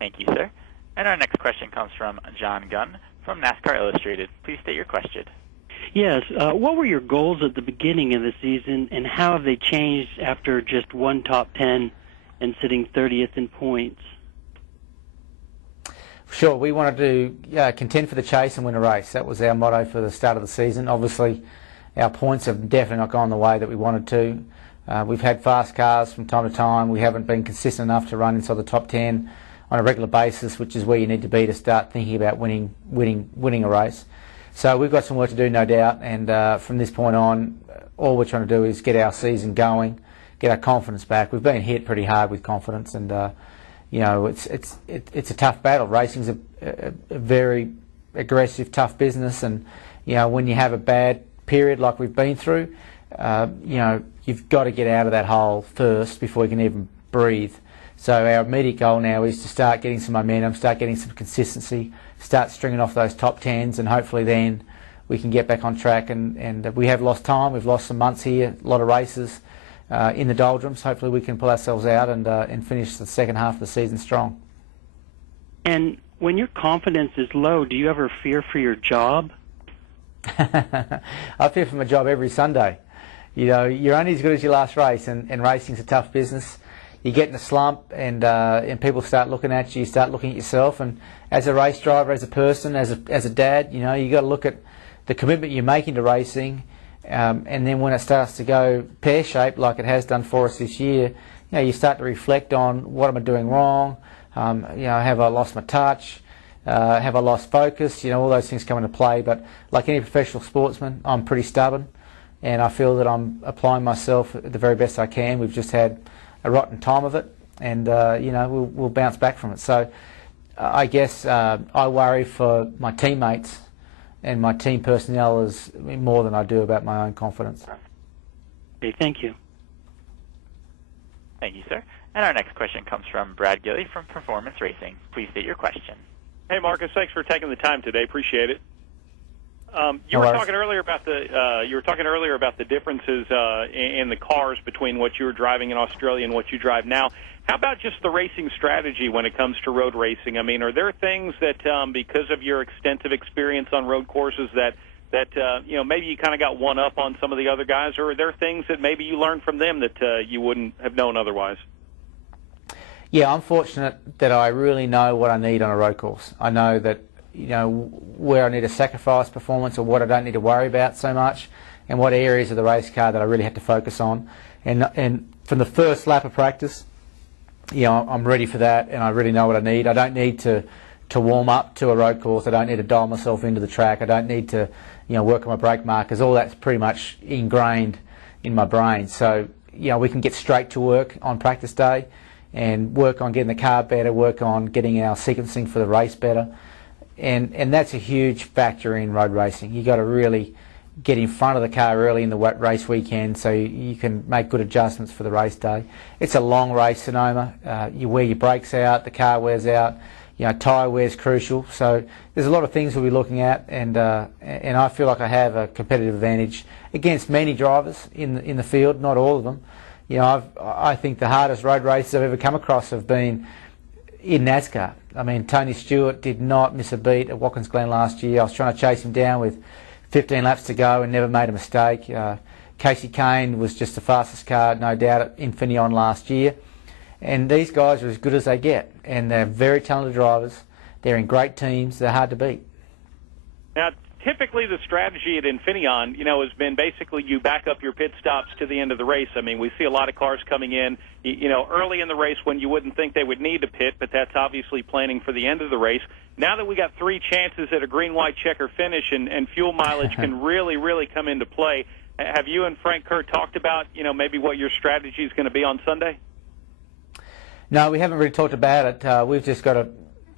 Thank you, sir. And our next question comes from John Gunn from NASCAR Illustrated. Please state your question. Yes. What were your goals at the beginning of the season, and how have they changed after just one top 10 and sitting 30th in points? Sure, we wanted to contend for the chase and win a race. That was our motto for the start of the season. Obviously, our points have definitely not gone the way that we wanted to. We've had fast cars from time to time. We haven't been consistent enough to run inside the top 10 on a regular basis, which is where you need to be to start thinking about winning a race. So we've got some work to do, no doubt, and from this point on, all we're trying to do is get our season going, get our confidence back. We've been hit pretty hard with confidence, and it's a tough battle. Racing's a very aggressive, tough business, and when you have a bad period like we've been through, you've got to get out of that hole first before you can even breathe. So our immediate goal now is to start getting some momentum, start getting some consistency, start stringing off those top 10s, and hopefully then we can get back on track. And we have lost time. We've lost some months here, a lot of races in the doldrums. Hopefully we can pull ourselves out and finish the second half of the season strong. And when your confidence is low, do you ever fear for your job? I fear for my job every Sunday. You're only as good as your last race, and racing's a tough business. You get in a slump, and people start looking at you. You start looking at yourself, and as a race driver, as a person, as a dad, you got to look at the commitment you're making to racing, and then when it starts to go pear-shaped, like it has done for us this year, you start to reflect on what am I doing wrong. Have I lost my touch? Have I lost focus? All those things come into play. But like any professional sportsman, I'm pretty stubborn, and I feel that I'm applying myself the very best I can. We've just had a rotten time of it, and we'll bounce back from it. So I guess I worry for my teammates and my team personnel is more than I do about my own confidence. Okay, thank you. Thank you, sir. And our next question comes from Brad Gilley from Performance Racing. Please state your question. Hey, Marcus, thanks for taking the time today. Appreciate it. You were talking earlier about the differences in the cars between what you were driving in Australia and what you drive now. How about just the racing strategy when it comes to road racing? I mean, are there things that because of your extensive experience on road courses that maybe you kind of got one up on some of the other guys, or are there things that maybe you learned from them that you wouldn't have known otherwise? Yeah, I'm fortunate that I really know what I need on a road course. I know that where I need to sacrifice performance or what I don't need to worry about so much, and what areas of the race car that I really have to focus on. And from the first lap of practice, I'm ready for that, and I really know what I need. I don't need to warm up to a road course. I don't need to dial myself into the track. I don't need to work on my brake markers. All that's pretty much ingrained in my brain. So we can get straight to work on practice day and work on getting the car better, work on getting our sequencing for the race better. And that's a huge factor in road racing. You've got to really get in front of the car early in the race weekend so you can make good adjustments for the race day. It's a long race, Sonoma. You wear your brakes out, the car wears out, tyre wear is crucial. So there's a lot of things we'll be looking at, and I feel like I have a competitive advantage against many drivers in the field, not all of them. I think the hardest road races I've ever come across have been in NASCAR. I mean, Tony Stewart did not miss a beat at Watkins Glen last year. I was trying to chase him down with 15 laps to go and never made a mistake. Casey Kane was just the fastest car, no doubt, at Infineon last year. And these guys are as good as they get, and they're very talented drivers. They're in great teams. They're hard to beat. Now, typically the strategy at Infineon, has been basically you back up your pit stops to the end of the race. I mean, we see a lot of cars coming in, early in the race when you wouldn't think they would need to pit, but that's obviously planning for the end of the race. Now that we got 3 chances at a green-white checker finish and fuel mileage can really, really come into play, have you and Frank Kerr talked about, maybe what your strategy is going to be on Sunday? No, we haven't really talked about it. We've just got to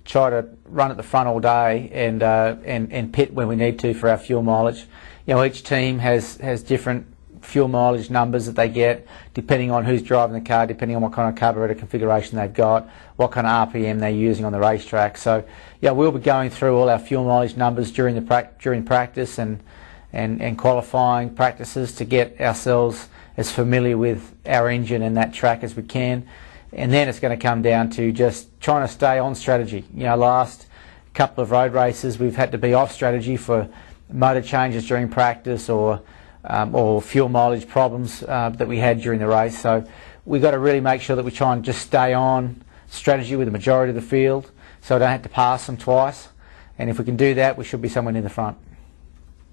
try to run at the front all day and pit when we need to for our fuel mileage. Each team has different fuel mileage numbers that they get depending on who's driving the car, depending on what kind of carburetor configuration they've got, what kind of RPM they're using on the racetrack. So we'll be going through all our fuel mileage numbers during practice and qualifying practices to get ourselves as familiar with our engine and that track as we can. And then it's going to come down to just trying to stay on strategy. You know, last couple of road races we've had to be off strategy for motor changes during practice or fuel mileage problems that we had during the race. So we've got to really make sure that we try and just stay on strategy with the majority of the field so I don't have to pass them twice. And if we can do that, we should be somewhere near the front.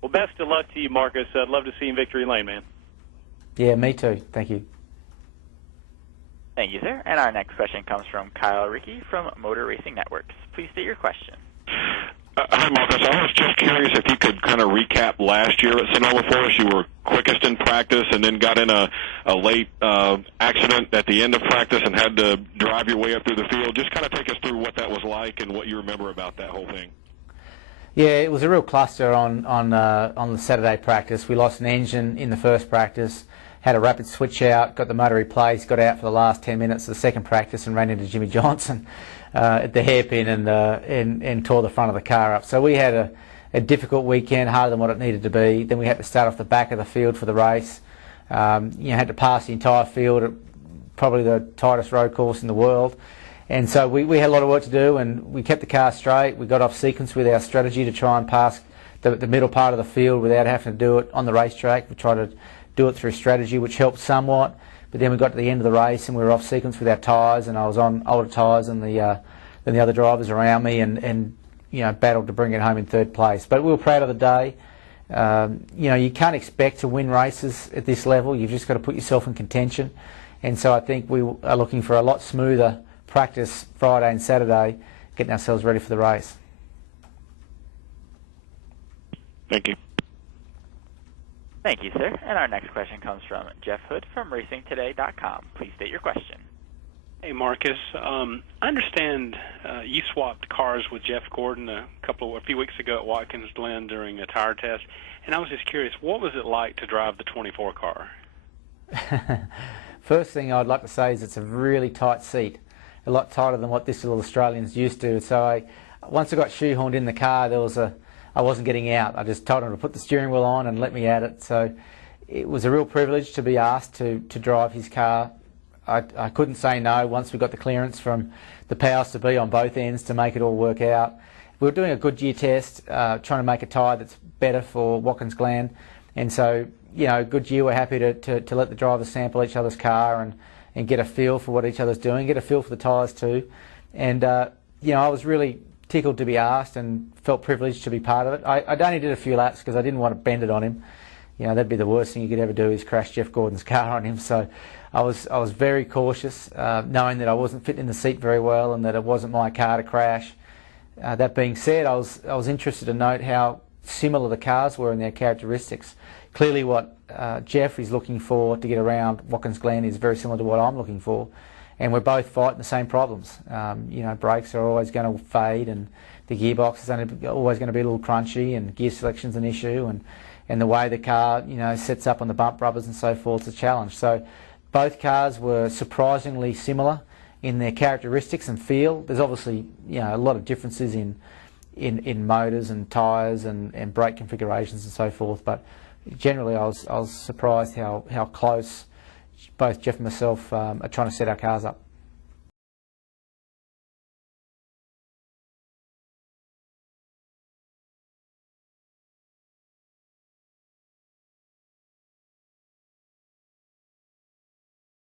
Well, best of luck to you, Marcus. I'd love to see you in victory lane, man. Yeah, me too. Thank you. Thank you, sir. And our next question comes from Kyle Rickey from Motor Racing Networks. Please state your question. Hi, Marcus. I was just curious if you could kind of recap last year at Sonoma for us. You were quickest in practice and then got in a late accident at the end of practice and had to drive your way up through the field. Just kind of take us through what that was like and what you remember about that whole thing. Yeah, it was a real cluster on the Saturday practice. We lost an engine in the first practice, had a rapid switch out, got the motor replaced, got out for the last 10 minutes of the second practice and ran into Jimmy Johnson at the hairpin and tore the front of the car up. So we had a difficult weekend, harder than what it needed to be. Then we had to start off the back of the field for the race. Had to pass the entire field at probably the tightest road course in the world. And so we had a lot of work to do, and we kept the car straight. We got off sequence with our strategy to try and pass the middle part of the field without having to do it on the racetrack. We tried to do it through strategy, which helped somewhat. But then we got to the end of the race and we were off sequence with our tyres, and I was on older tyres than the other drivers around me, and battled to bring it home in third place. But we were proud of the day. You can't expect to win races at this level. You've just got to put yourself in contention. And so I think we are looking for a lot smoother practice Friday and Saturday, getting ourselves ready for the race. Thank you. Thank you, sir. And our next question comes from Jeff Hood from RacingToday.com. Please state your question. Hey, Marcus. I understand you swapped cars with Jeff Gordon a few weeks ago at Watkins Glen during a tire test, and I was just curious, what was it like to drive the 24 car? First thing I'd like to say is it's a really tight seat, a lot tighter than what this little Australian's used to. So once I got shoehorned in the car, I wasn't getting out. I just told him to put the steering wheel on and let me at it. So it was a real privilege to be asked to drive his car. I couldn't say no once we got the clearance from the powers to be on both ends to make it all work out. We were doing a Goodyear test, trying to make a tyre that's better for Watkins Glen. And so, Goodyear were happy to let the drivers sample each other's car and get a feel for what each other's doing, get a feel for the tyres too. And, I was really tickled to be asked and felt privileged to be part of it. I only did a few laps because I didn't want to bend it on him. That'd be the worst thing you could ever do, is crash Jeff Gordon's car on him. So I was very cautious, knowing that I wasn't fitting in the seat very well and that it wasn't my car to crash. That being said, I was interested to note how similar the cars were in their characteristics. Clearly what Jeff is looking for to get around Watkins Glen is very similar to what I'm looking for. And we're both fighting the same problems. Brakes are always going to fade, and the gearbox is always going to be a little crunchy, and gear selection's an issue, and the way the car sets up on the bump rubbers and so forth is a challenge. So both cars were surprisingly similar in their characteristics and feel. There's obviously a lot of differences in motors and tyres and brake configurations and so forth, but generally I was surprised how close both Jeff and myself are trying to set our cars up.